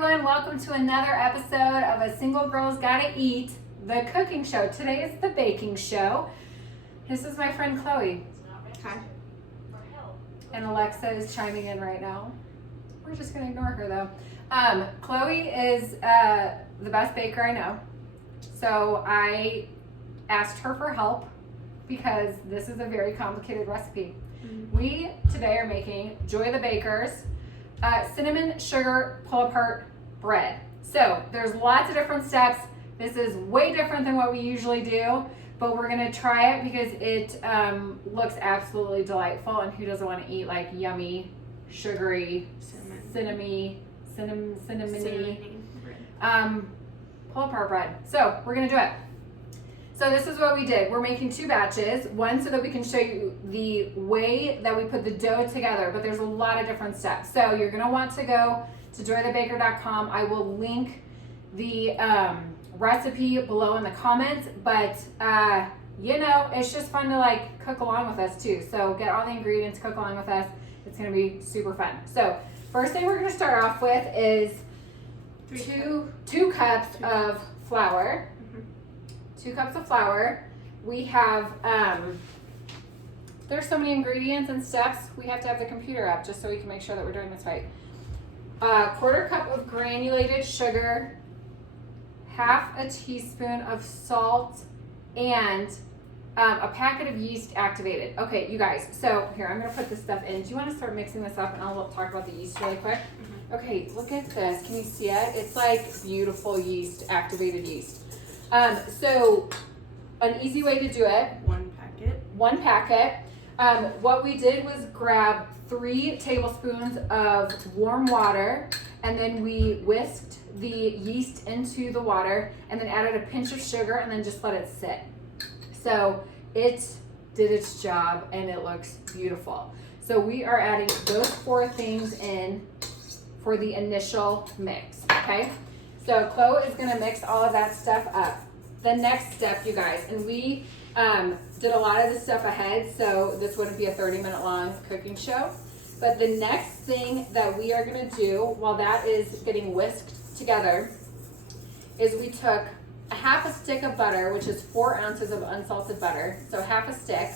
everyone, welcome to another episode of A Single Girl's Gotta Eat, the cooking show. Today is the baking show. This is my friend Chloe. Hi. And Alexa is chiming in right now. We're just gonna ignore her though. Chloe is the best baker I know. So I asked her for help because this is a very complicated recipe. We today are making Joy the Baker's cinnamon sugar pull apart bread. So there's lots of different steps. This is way different than what we usually do, but we're gonna try it because it looks absolutely delightful, and who doesn't want to eat like yummy, sugary, cinnamony pull apart bread. So we're gonna do it. So this is what we did. We're making two batches, one so that we can show you the way that we put the dough together, but there's a lot of different steps. So you're gonna want to go to joythebaker.com. I will link the recipe below in the comments, but you know, it's just fun to like cook along with us too. So get all the ingredients, cook along with us. It's gonna be super fun. So first thing we're gonna start off with is two cups of flour. 2 cups of flour. We have, there's so many ingredients and steps. We have to have the computer up just so we can make sure that we're doing this right. 1/4 cup of granulated sugar, 1/2 teaspoon of salt, and a packet of yeast activated. Okay, you guys, so here, I'm gonna put this stuff in. Do you wanna start mixing this up and I'll talk about the yeast really quick? Okay, look at this. Can you see it? It's like beautiful yeast, activated yeast. So an easy way to do it. 1 packet. 1 packet. What we did was grab 3 tablespoons of warm water, and then we whisked the yeast into the water and then added a pinch of sugar and then just let it sit. So it did its job and it looks beautiful. So we are adding those 4 things in for the initial mix, okay? So Chloe is gonna mix all of that stuff up. The next step, you guys, and we did a lot of this stuff ahead, so this wouldn't be a 30-minute long cooking show. But the next thing that we are gonna do while that is getting whisked together is we took a 1/2 stick of butter, which is 4 ounces of unsalted butter. So 1/2 stick,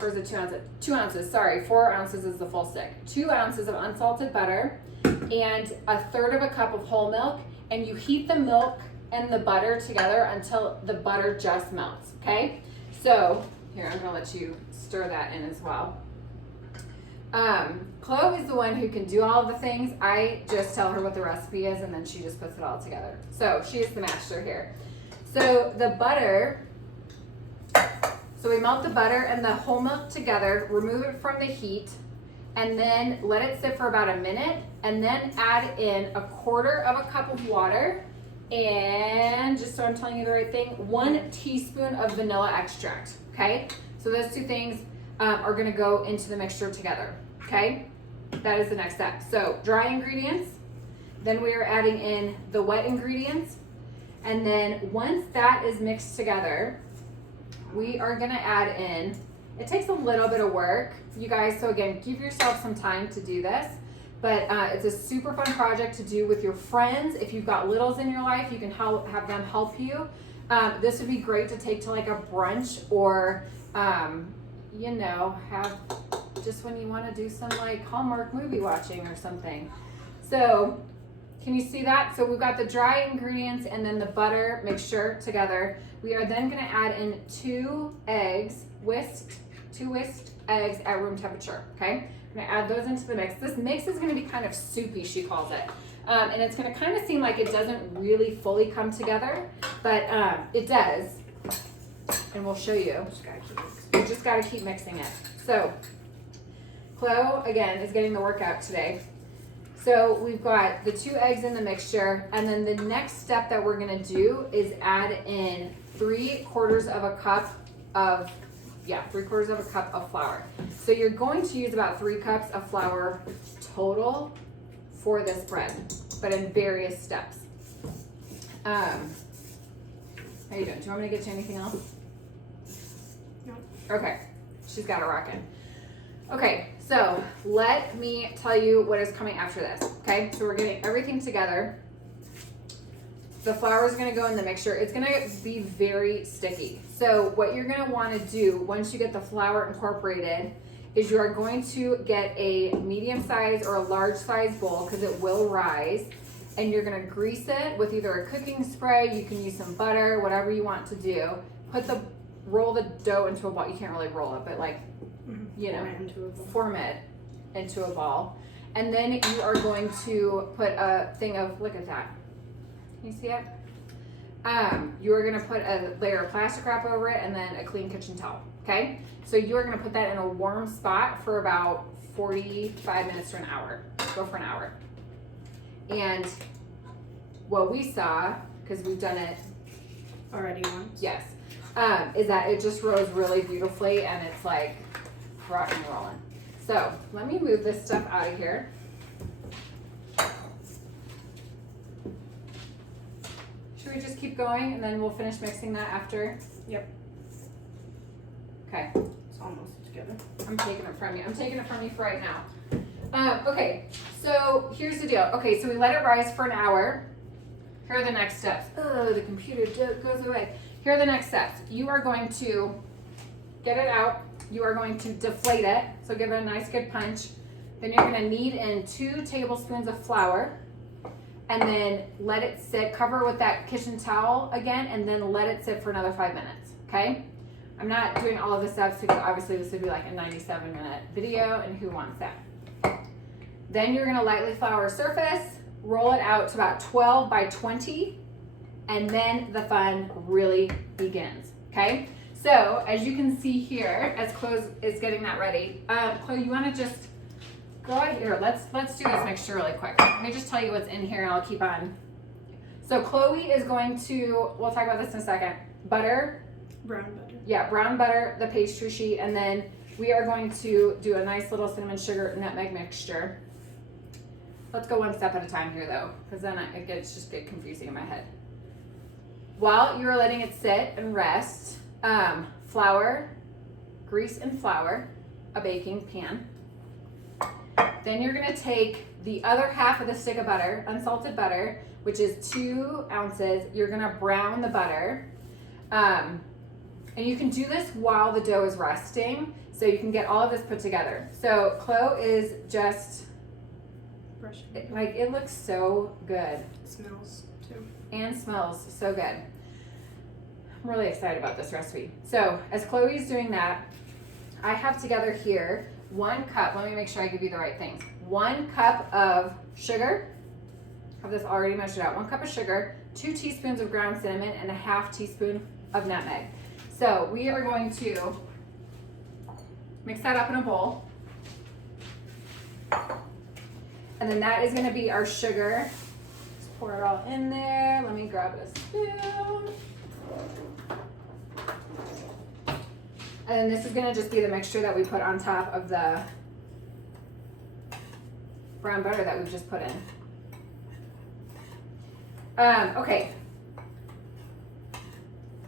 or is it 2 ounces? 2 ounces, sorry, 4 ounces is the full stick. 2 ounces of unsalted butter and 1/3 cup of whole milk. And you heat the milk and the butter together until the butter just melts, okay? So, here, I'm gonna let you stir that in as well. Chloe is the one who can do all of the things. I just tell her what the recipe is and then she just puts it all together. So, she is the master here. So, the butter, so we melt the butter and the whole milk together, remove it from the heat, and then let it sit for about a minute, and then add in 1/4 cup of water, and just so I'm telling you the right thing, 1 teaspoon of vanilla extract, okay? So those 2 things are gonna go into the mixture together, okay? That is the next step. So dry ingredients, then we are adding in the wet ingredients, and then once that is mixed together, we are gonna add in, it takes a little bit of work, you guys, so again, give yourself some time to do this, but it's a super fun project to do with your friends. If you've got littles in your life, you can have them help you. This would be great to take to like a brunch or, you know, have just when you want to do some like Hallmark movie watching or something. So, can you see that? So we've got the dry ingredients and then the butter mixture together. We are then gonna add in 2 eggs, 2 whisked eggs at room temperature, okay? I'm gonna add those into the mix. This mix is gonna be kind of soupy, she calls it. And it's gonna kind of seem like it doesn't really fully come together, but it does. And we'll show you. You just gotta keep mixing it. So, Chloe, again, is getting the workout today. So we've got the 2 eggs in the mixture, and then the next step that we're gonna do is add in 3/4 cup of, 3/4 cup of flour. So you're going to use about 3 cups of flour total for this bread, but in various steps. How you doing? Do you want me to get you anything else? No. Okay, she's got it rocking. Okay, So let me tell you what is coming after this, okay? So we're getting everything together. The flour is gonna go in the mixture. It's gonna be very sticky. So what you're gonna wanna do once you get the flour incorporated is you are going to get a medium size or a large size bowl because it will rise, and you're gonna grease it with either a cooking spray, you can use some butter, whatever you want to do. Roll the dough into a ball. You can't really roll it, but like, you know, form it into a ball. And then you are going to put a thing of, look at that. Can you see it? You're gonna put a layer of plastic wrap over it and then a clean kitchen towel, okay? So you're gonna put that in a warm spot for about 45 minutes to an hour. Go for an hour. And what we saw, because we've done it already once. Yes. Is that it just rose really beautifully and it's like rock and rolling. So let me move this stuff out of here. Should we just keep going and then we'll finish mixing that after? Yep. Okay. It's almost together. I'm taking it from you. I'm taking it from you for right now. Okay, so here's the deal. Okay, so we let it rise for an hour. Here are the next steps. Oh, the computer goes away. Here are the next steps. You are going to get it out. You are going to deflate it. So give it a nice good punch. Then you're gonna knead in 2 tablespoons of flour and then let it sit, cover with that kitchen towel again, and then let it sit for another 5 minutes, okay? I'm not doing all of the steps because obviously this would be like a 97-minute video and who wants that? Then you're gonna lightly flour a surface, roll it out to about 12 by 20, and then the fun really begins, okay? So, as you can see here, as Chloe is getting that ready, Chloe, you wanna just go out here, let's do this mixture really quick. Let me just tell you what's in here and I'll keep on. So Chloe is going to, we'll talk about this in a second, butter. Brown butter. Yeah, brown butter, the pastry sheet, and then we are going to do a nice little cinnamon sugar nutmeg mixture. Let's go one step at a time here though, because then it gets just get confusing in my head. While you're letting it sit and rest, flour, grease and flour, a baking pan. Then you're gonna take the other half of the stick of butter, unsalted butter, which is 2 ounces. You're gonna brown the butter. And you can do this while the dough is resting, so you can get all of this put together. So Chloe is just, like, it looks so good. It smells too. And smells so good. I'm really excited about this recipe. So as Chloe is doing that, I have together here 1 cup, let me make sure I give you the right things. 1 cup of sugar, I have this already measured out. 1 cup of sugar, 2 teaspoons of ground cinnamon, and a half teaspoon of nutmeg. So we are going to mix that up in a bowl. And then that is gonna be our sugar. Just pour it all in there. Let me grab a spoon. And then this is gonna just be the mixture that we put on top of the brown butter that we've just put in. Okay.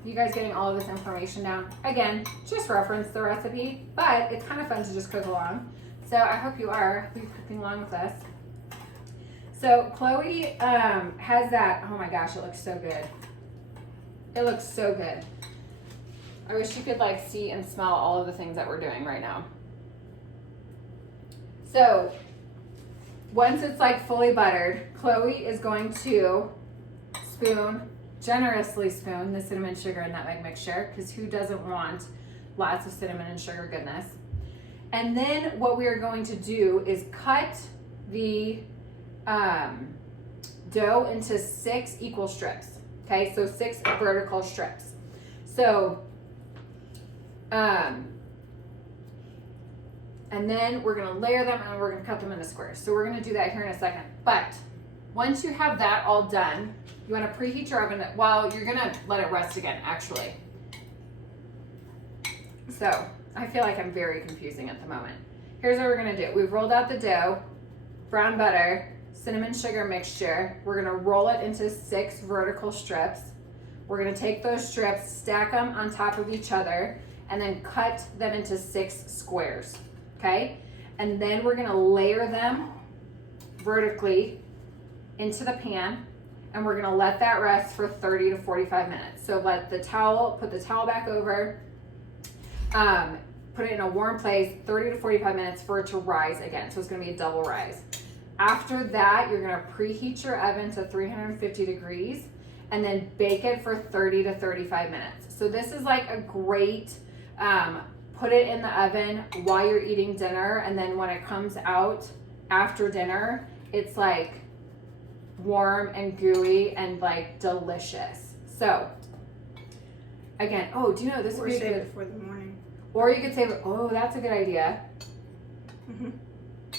You guys getting all of this information down? Again, just reference the recipe, but it's kind of fun to just cook along. So I hope you are cooking along with us. So Chloe has that, oh my gosh, it looks so good. It looks so good. I wish you could like see and smell all of the things that we're doing right now. So once it's like fully buttered, Chloe is going to generously spoon the cinnamon sugar and nutmeg mixture, because who doesn't want lots of cinnamon and sugar goodness? And then what we are going to do is cut the dough into 6 equal strips. Okay, so 6 vertical strips. So, and then we're gonna layer them and we're gonna cut them into squares. So we're gonna do that here in a second. But once you have that all done, you wanna preheat your oven. Well, you're gonna let it rest again, actually. So, I feel like I'm very confusing at the moment. Here's what we're gonna do. We've rolled out the dough, brown butter, cinnamon sugar mixture. We're gonna roll it into 6 vertical strips. We're gonna take those strips, stack them on top of each other, and then cut them into 6 squares, okay? And then we're gonna layer them vertically into the pan, and we're gonna let that rest for 30 to 45 minutes. So put the towel back over, put it in a warm place, 30 to 45 minutes for it to rise again. So it's gonna be a double rise. After that, you're gonna preheat your oven to 350 degrees and then bake it for 30 to 35 minutes. So this is like a great, put it in the oven while you're eating dinner, and then when it comes out after dinner, it's like warm and gooey and like delicious. So again, oh, do you know this would be save good it for the morning. Or you could save it. Oh, that's a good idea. Mm-hmm.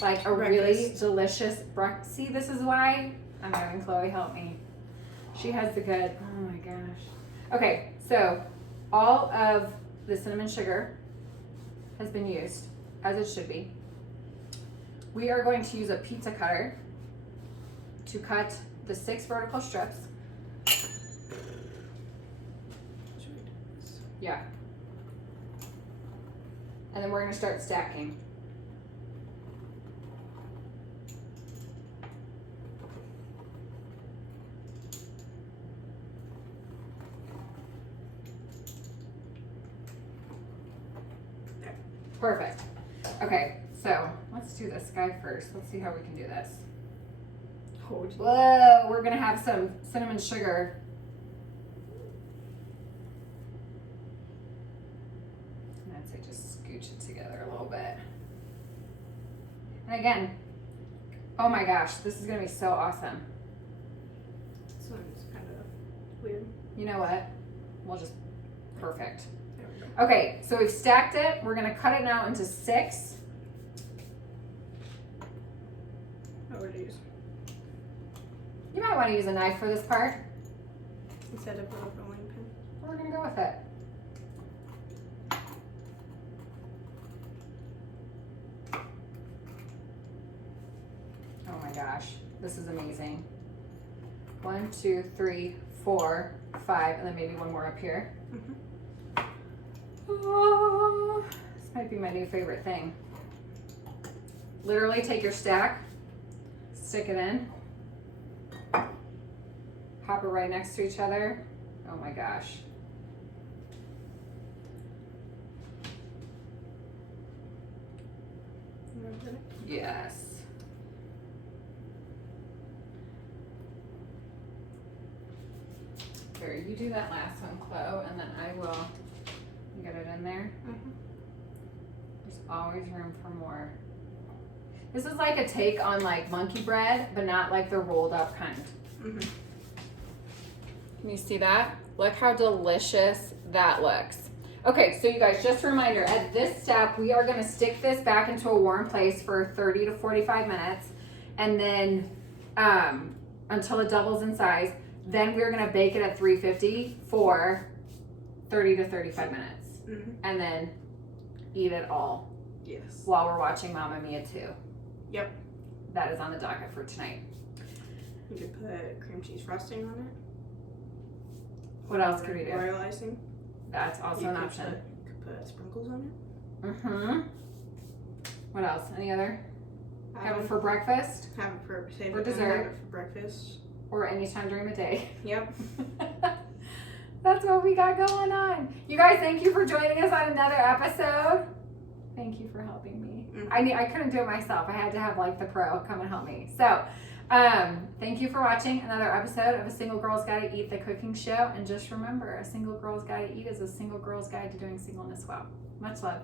Like a really delicious breakfast. See, this is why I'm having Chloe help me. She has the good. Oh my gosh. Okay, so all of the cinnamon sugar has been used, as it should be. We are going to use a pizza cutter to cut the 6 vertical strips. Yeah. And then we're going to start stacking. Perfect. Okay, so let's do this guy first. Let's see how we can do this. Whoa, we're going to have some cinnamon sugar. I'd say just scooch it together a little bit. And again, oh my gosh, this is going to be so awesome. This one's kind of weird. You know what? We'll just, perfect. There we go. Okay, so we've stacked it. We're going to cut it now into 6. Oh, we're use You might want to use a knife for this part. instead of a rolling pin. We're going to go with it. Oh my gosh, this is amazing. 1, 2, 3, 4, 5, and then maybe one more up here. Mm-hmm. Oh, this might be my new favorite thing. Literally take your stack, stick it in, pop it right next to each other. Oh my gosh. Yes. Here, you do that last one, Chloe, and then I will get it in there. Mm-hmm. There's always room for more. This is like a take on like monkey bread, but not like the rolled up kind. Mm-hmm. Can you see that? Look how delicious that looks. Okay, so you guys, just a reminder, at this step, we are gonna stick this back into a warm place for 30 to 45 minutes, and then until it doubles in size. Then we're gonna bake it at 350 for 30 to 35 minutes. Mm-hmm. And then eat it all Yes. while we're watching Mamma Mia 2. Yep. That is on the docket for tonight. You could put cream cheese frosting on it. What else could we do? Royal icing. That's also You an could option. put sprinkles on it. Mm-hmm. What else? Any other? Have it for breakfast Have it for save For it and dessert. Have it for breakfast. or anytime during the day? Yep. That's what we got going on. You guys, thank you for joining us on another episode. Thank you for helping me. Mm-hmm. I couldn't do it myself. I had to have like the pro come and help me. So, thank you for watching another episode of A Single Girl's Guide to Eat, the cooking show. And just remember, A Single Girl's Guide to Eat is a single girl's guide to doing singleness well. Much love.